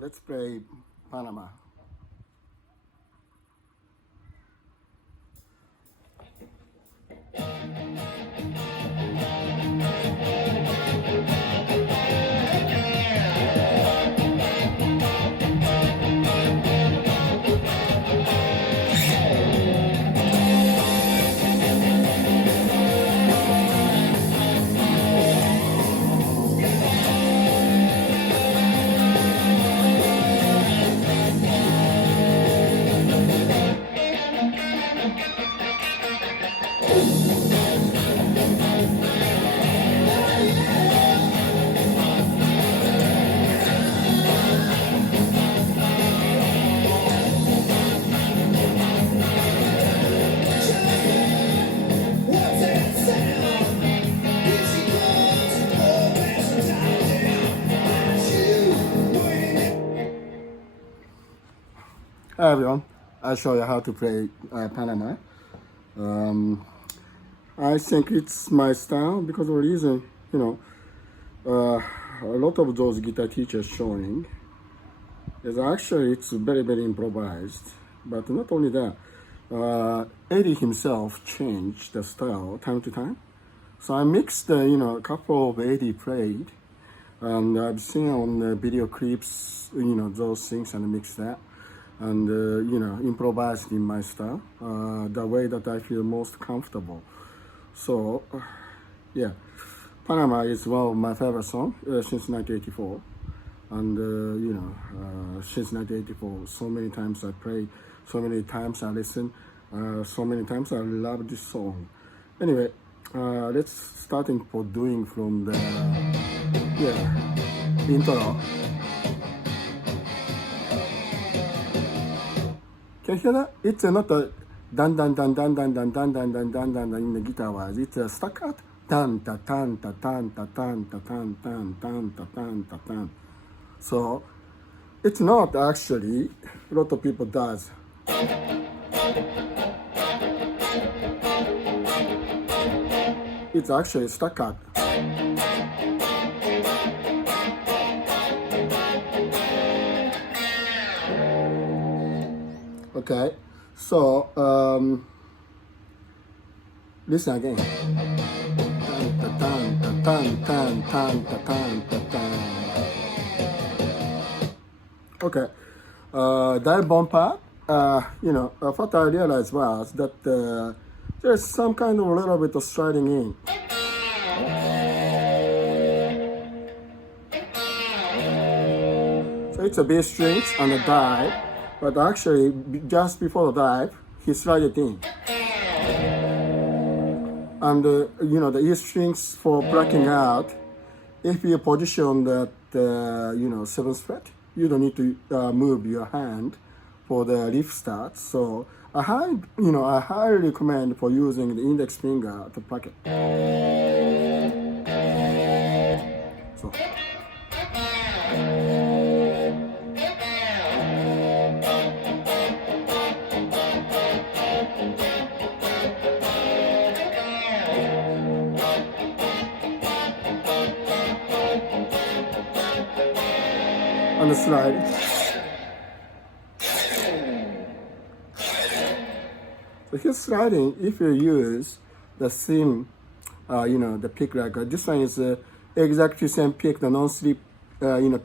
Let's play Panama. Hi everyone, I'll show you how to play Panama. Um, I think it's my style because of the reason, a lot of those guitar teachers showing is actually it's very improvised. But not only that, Eddie himself changed the style time to time. So I mixed a couple of Eddie played, and I've seen on the video clips those things and mix that. And improvised in my style, the way that I feel most comfortable. So yeah, Panama is one of my favorite songs since 1984, and since 1984, so many times I play, so many times I listen, so many times I love this song. Anyway, let's starting for doing from the intro. Can you hear that? It's not a dan dan dan dan dan dan dan dan dan dan dan in the guitar wise. It's a staccato. Tan ta tan ta tan ta tan ta tan tan tan ta tan ta tan. So it's not actually a lot of people does. It's actually staccato. Okay, so listen again. Okay, that bump part, what I realized was that there's some kind of a little bit of striding in. So it's a bass strings and a dive. But actually, just before the dive, he slided in. And the E strings for plucking out, if you position that 7th fret, you don't need to move your hand for the lift start. So I highly recommend for using the index finger to pluck it. So. On the slide. So here's sliding. If you use the same, the pick like this one is exactly same pick, the non-slip,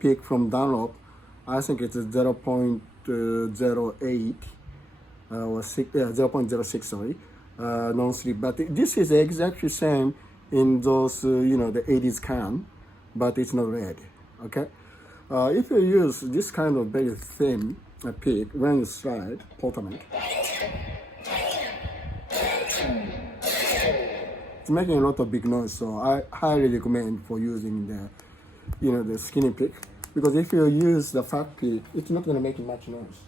pick from Dunlop. I think it's 0.08 or 0.06, sorry, non-slip. But this is exactly same in those, the 80s can, but it's not red. Okay. If you use this kind of very thin pick when you slide, portament, it's making a lot of big noise. So I highly recommend for using the, the skinny pick, because if you use the fat pick, it's not going to make much noise.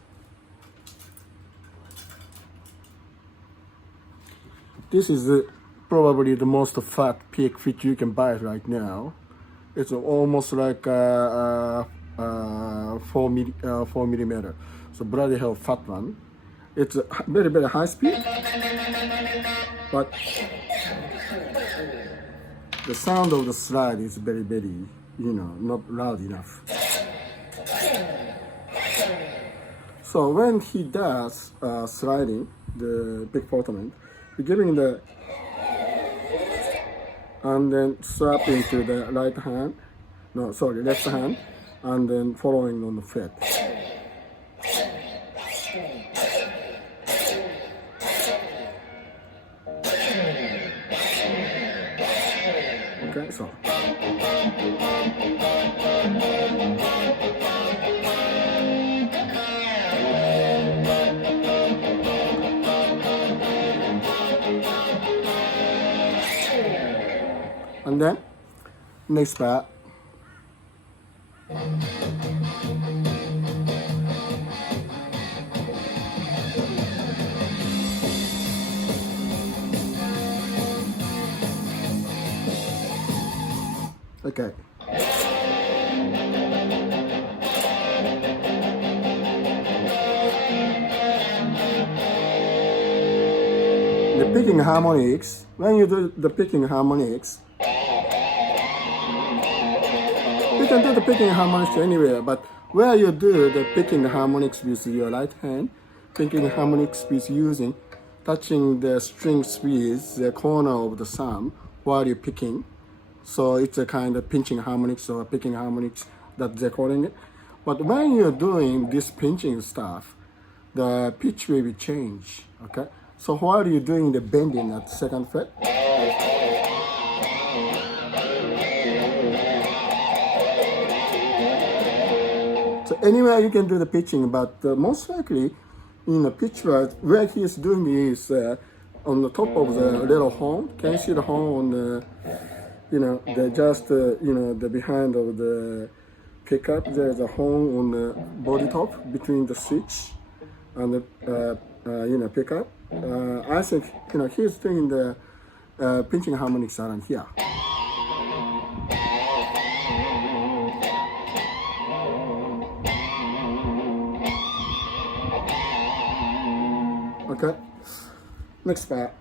This is probably the most fat pick which you can buy right now. It's almost like 4 millimeter. So bloody hell fat one. It's very high speed, but the sound of the slide is very, not loud enough. So when he does sliding, the big portament, we're giving the, and then swap into the right hand, no, sorry, left hand, and then following on the fret. Okay, so. And then, next part. Okay. The picking harmonics, when you do the picking harmonics, you can do the picking harmonics anywhere, but where you do the picking harmonics with your right hand, picking harmonics with using, touching the strings with the corner of the thumb while you're picking. So it's a kind of pinching harmonics or picking harmonics that they're calling it. But when you're doing this pinching stuff, the pitch will be changed, okay? So while you're doing the bending at the second fret, so anywhere you can do the pitching, but most likely in the pitch where he is doing is on the top of the little horn. Can you see the horn on the, the just, the behind of the pickup? There's a horn on the body top between the switch and the, pickup. I think, he's doing the pinching harmonics around here. Okay, next part.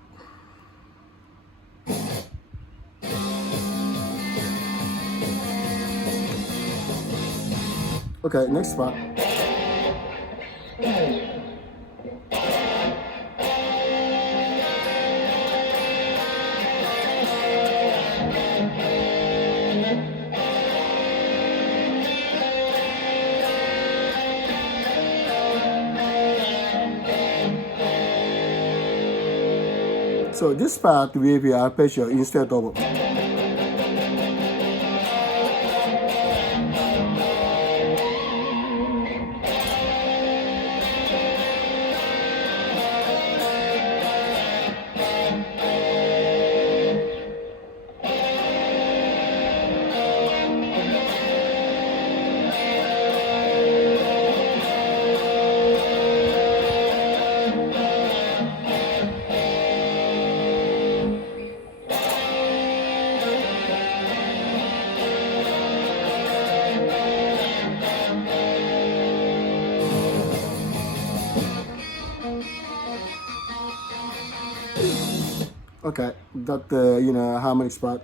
Okay, next part. So this part will be arpeggio instead of. Okay, that harmonic spot.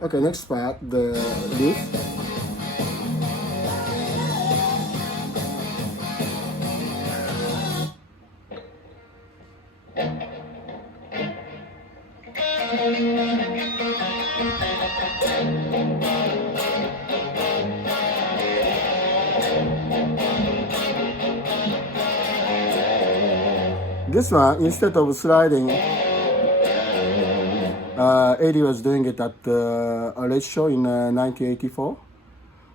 Okay, next part, the leaf. This one, instead of sliding, Eddie was doing it at a race show in 1984.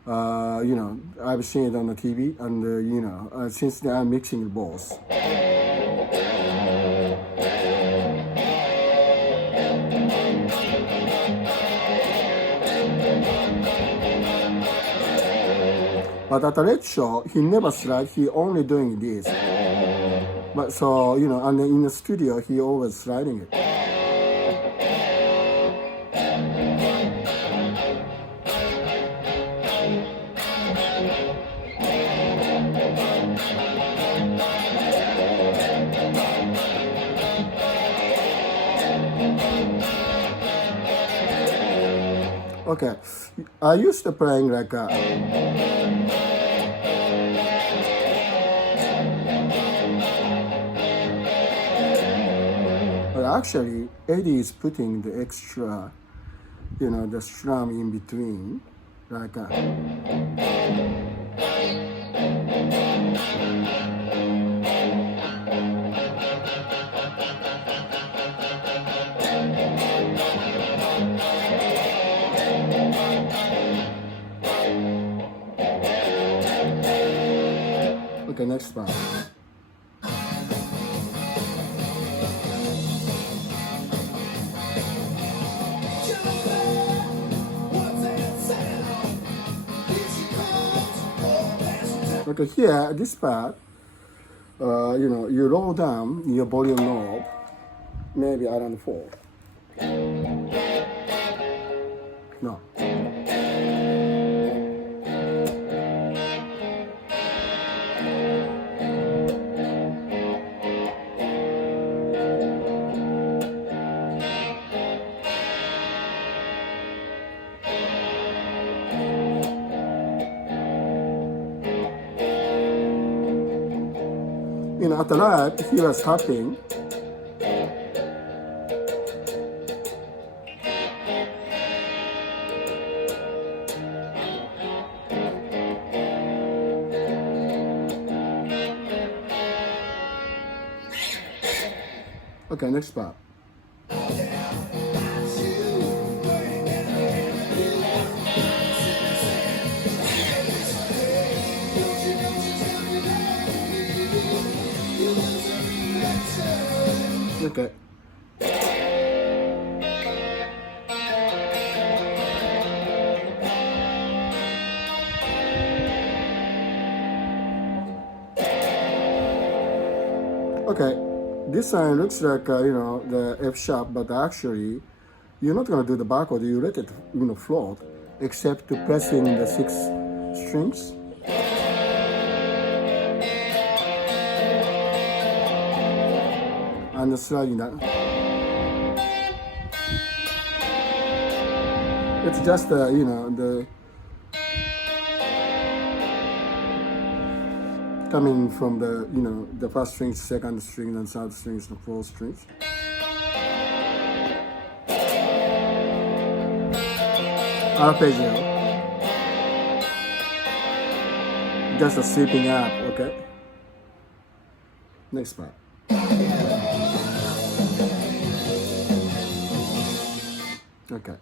I've seen it on the TV, and since they are mixing both. But at the red show, he never slide. He only doing this. But so and in the studio, he always sliding it. Okay, I used to playing like but actually Eddie is putting the extra, the strum in between, like Okay, next one. Okay, here, this part, you roll down your volume knob, maybe around 4. No. At the right, he was tapping. Okay, next part. Okay. Okay, this sign looks like the F sharp, but actually you're not gonna do the bar chord. You let it float, except to press in the 6 strings. And sliding down. It's just the coming from the first string, second string, and third strings, the 4th strings. Arpeggio. Just a sweeping up, okay? Next part. Okay.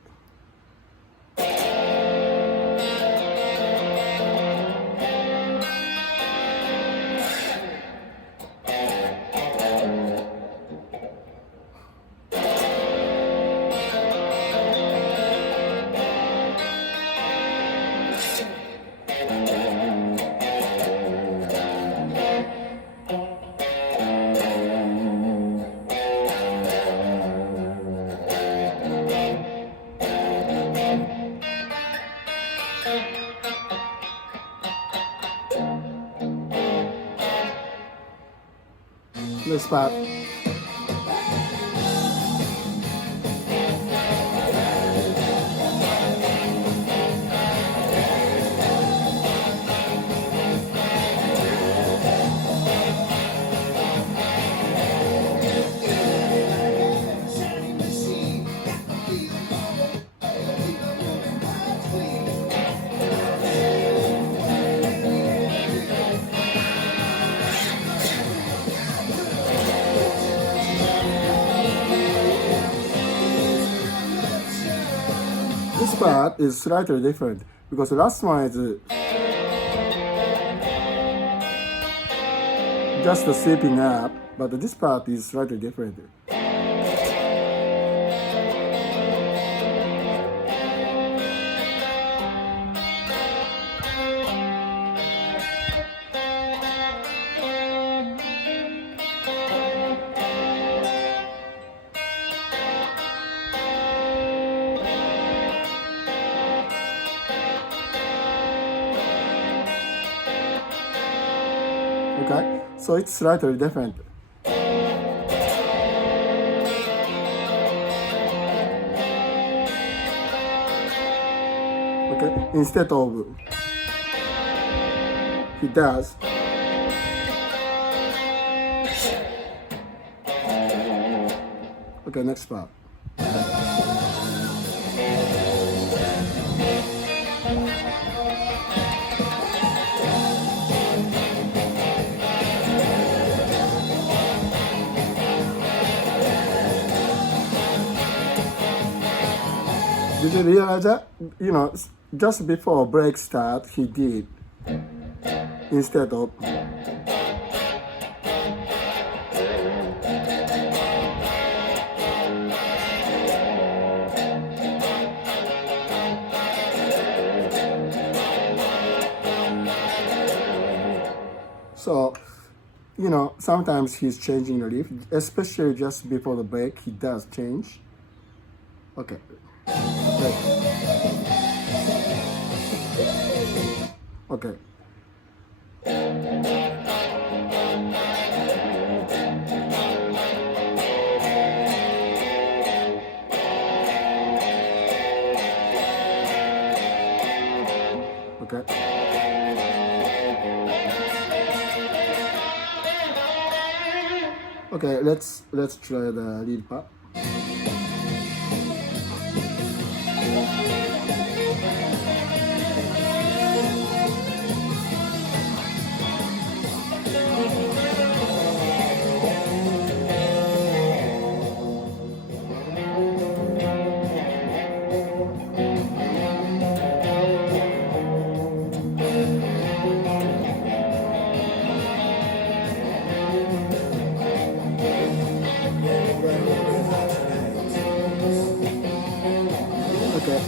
Next part. This part is slightly different. because the last one is just the sweeping up, but this part is slightly different. Okay, so it's slightly different. Okay, instead of he does. Okay, next part. Did you realize that? You know, just before break start, he did instead of. So, you know, sometimes he's changing the leaf, especially just before the break, he does change. Okay. Okay. Okay. Okay, let's try the lead part. Okay.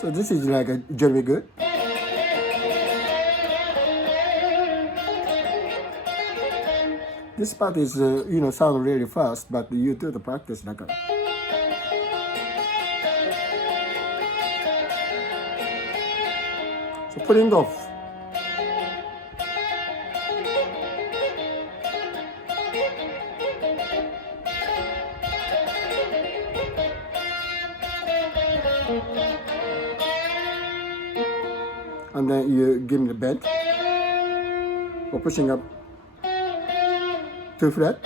So this is like a very good. This part is, you know, sound really fast, but you do the practice like a. So putting off. And then you give me the bend or pushing up 2 fret.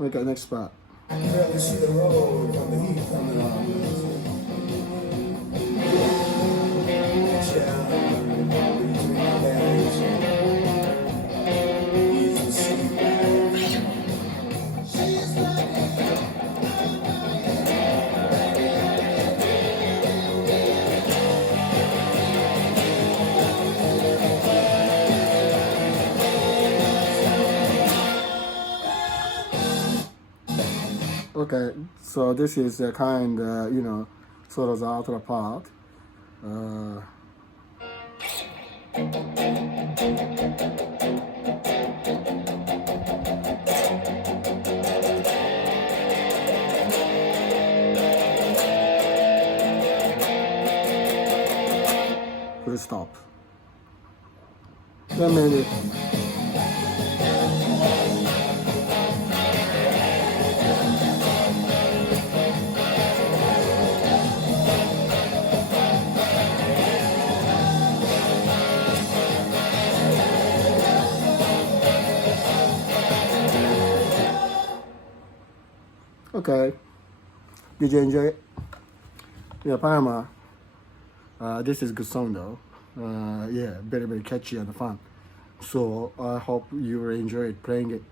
Okay, next part. You see the road from the heat coming on. Okay, so this is a kind, sort of the outer part. Uh, Full stop. Then maybe. Okay, did you enjoy it? Yeah, Panama. This is a good song though. Yeah, very very catchy and fun. So I hope you enjoyed playing it.